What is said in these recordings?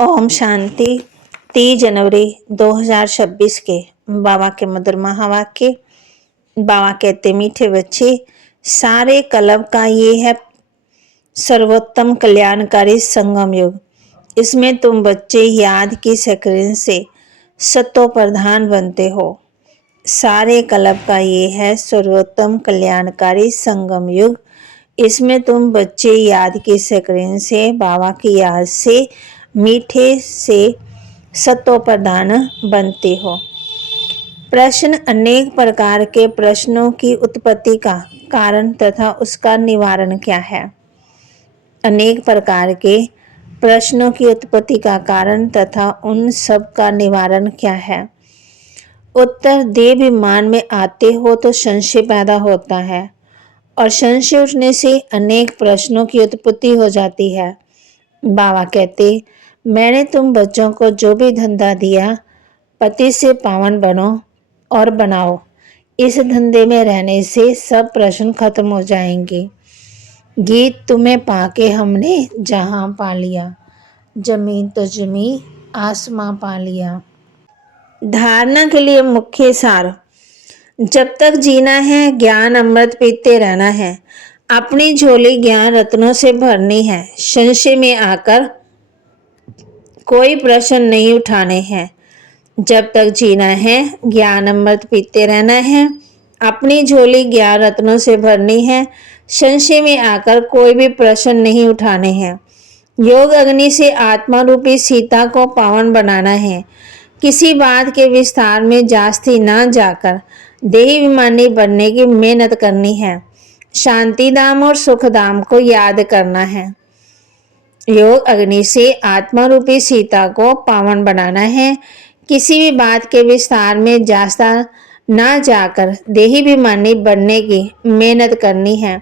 ओम शांति। 30 जनवरी 2026 के बाबा के मधुर महावाक्य। बाबा कहते, मीठे बच्चे, सारे कलम का ये है सर्वोत्तम कल्याणकारी संगम युग। इसमें तुम बच्चे याद की स्क्रीन से सतो प्रधान बनते हो। सारे कलम का ये है सर्वोत्तम कल्याणकारी संगम युग। इसमें तुम बच्चे याद की स्क्रीन से, बाबा की याद से, मीठे से सतो प्रधान बनते हो। प्रश्न। अनेक प्रकार के प्रश्नों की उत्पत्ति का कारण तथा उसका निवारण क्या है? अनेक प्रकार के प्रश्नों की उत्पत्ति का कारण तथा उन सब का निवारण क्या है? उत्तर। देह विमान में आते हो तो संशय पैदा होता है और संशय उठने से अनेक प्रश्नों की उत्पत्ति हो जाती है। बाबा कहते, मैंने तुम बच्चों को जो भी धंधा दिया, पति से पावन बनो और बनाओ। इस धंधे में रहने से सब प्रश्न खत्म हो जाएंगे। गीत। तुम्हें पाके हमने जहां पा लिया, जमीन तो जमी आसमां पा लिया। धारणा के लिए मुख्य सार। जब तक जीना है, ज्ञान अमृत पीते रहना है। अपनी झोली ज्ञान रत्नों से भरनी है। संशय में आकर कोई प्रश्न नहीं उठाने हैं। जब तक जीना है, ज्ञान अमृत पीते रहना है। अपनी झोली ज्ञान रत्नों से भरनी है। संशय में आकर कोई भी प्रश्न नहीं उठाने हैं। योग अग्नि से आत्मा रूपी सीता को पावन बनाना है। किसी बात के विस्तार में जास्ती ना जाकर देही विमानी बनने की मेहनत करनी है। शांति धाम और सुख धाम को याद करना है। योग अग्नि से आत्मा रूपी सीता को पावन बनाना है। किसी भी बात के विस्तार में जास्ता ना जाकर देही विमानी बनने की मेहनत करनी है।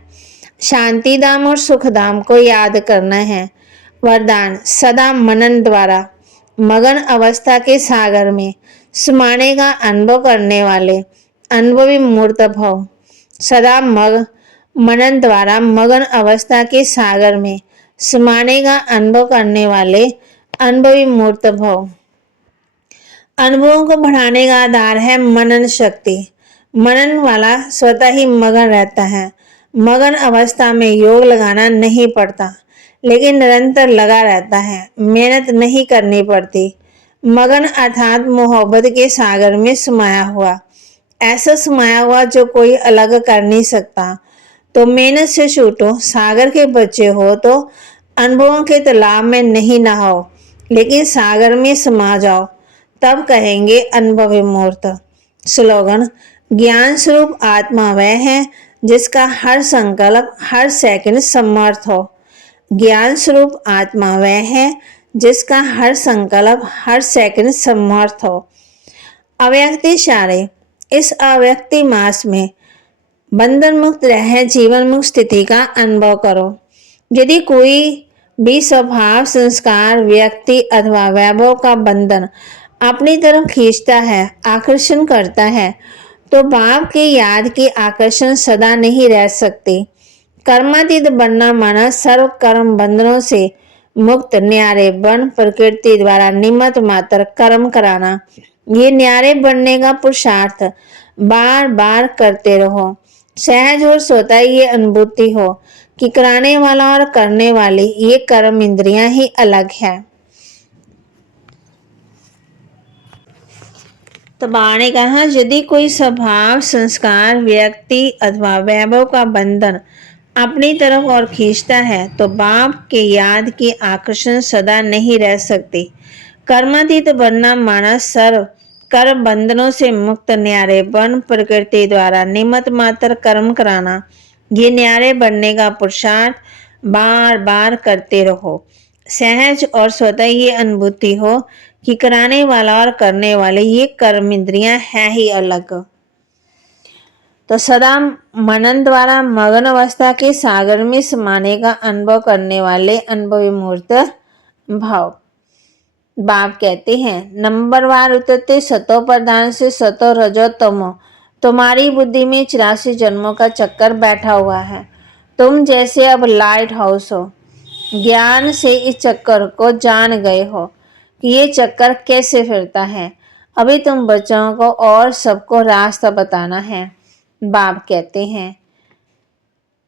शांति धाम और सुख धाम को याद करना है। वरदान। सदा मनन द्वारा मगन अवस्था के सागर में समाने का अनुभव करने वाले अनुभवी मूर्त भव। सदा मनन द्वारा मगन अवस्था के सागर में समाने का अनुभव करने वाले अनुभवी मूर्त भव। अनुभवों को बढ़ाने का आधार है मनन शक्ति। मनन वाला स्वतः ही मगन रहता है। मगन अवस्था में योग लगाना नहीं पड़ता, लेकिन निरंतर लगा रहता है। मेहनत नहीं करनी पड़ती। मगन अर्थात मोहब्बत के सागर में समाया हुआ, ऐसा समाया हुआ जो कोई अलग कर नहीं सकता। तो मेहनत से छूटो। सागर के बच्चे हो तो अनुभवों के तालाब में नहीं नहाओ, लेकिन सागर में समा जाओ, तब कहेंगे अनुभवी मूर्त। स्लोगन। ज्ञान स्वरूप आत्मा वह है जिसका हर संकल्प हर सेकंड समर्थ हो। ज्ञान स्वरूप आत्मा वह है जिसका हर संकल्प हर सेकंड समर्थ हो। अव्यक्ति सारे। इस अव्यक्ति मास में बंधन मुक्त रह जीवन मुक्त स्थिति का अनुभव करो। यदि कोई भी स्वभाव, संस्कार, व्यक्ति अथवा वैभव का बंधन अपनी तरफ खींचता है, आकर्षण करता है, तो बाप की याद की आकर्षण सदा नहीं रह सकती। कर्मातीत बनना माना सर्व कर्म बंधनों से मुक्त न्यारे बन प्रकृति द्वारा निमित्त मात्र कर्म कराना। ये न्यारे बनने का पुरुषार्थ बार बार करते रहो। सहज और स्वतः ये अनुभूति हो कि कराने वाला और करने वाली ये कर्म इंद्रियां ही अलग है। तो बाबा ने कहा, यदि कोई स्वभाव, संस्कार, व्यक्ति अथवा वैभव का बंधन अपनी तरफ और खींचता है, तो बाप के याद की आकर्षण सदा नहीं रह सकती। कर्मातीत बनना माना सर्व कर्म बंधनों से मुक्त न्यारे बन प्रकृति द्वारा निमित्त मात्र कर्म कराना। ये न्यारे बनने का पुरुषार्थ बार बार करते रहो। सहज और स्वतः ये अनुभूति हो कि कराने वाला और करने वाले ये कर्म इंद्रियां है ही अलग। तो सदा मनन द्वारा मगन अवस्था के सागर में समाने का अनुभव करने वाले अनुभवी मूर्त भाव। बाप कहते हैं, नंबरवार उतरते सतो प्रधान से सतो रजो तमो। तुम्हारी बुद्धि में 84 जन्मों का चक्कर बैठा हुआ है। तुम जैसे अब लाइट हाउस हो, ज्ञान से इस चक्कर को जान गए हो। कि ये चक्कर कैसे फिरता है। अभी तुम बच्चों को और सबको रास्ता बताना है। बाप कहते हैं,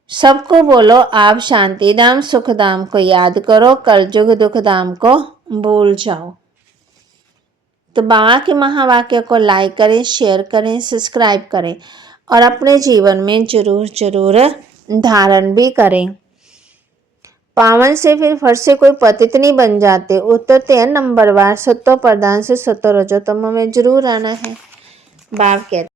सबको बोलो आप शांतिधाम सुखधाम को याद करो, कलयुग दुखधाम को भूल जाओ। तो बाबा के महावाक्य को लाइक करें, शेयर करें, सब्सक्राइब करें और अपने जीवन में जरूर जरूर धारण भी करें। पावन से फिर फर्श से कोई पतित नहीं बन जाते, उतरते हैं नंबरवार। सत्तो प्रधान से सत्तो रजोतम में जरूर आना है। बाप कहते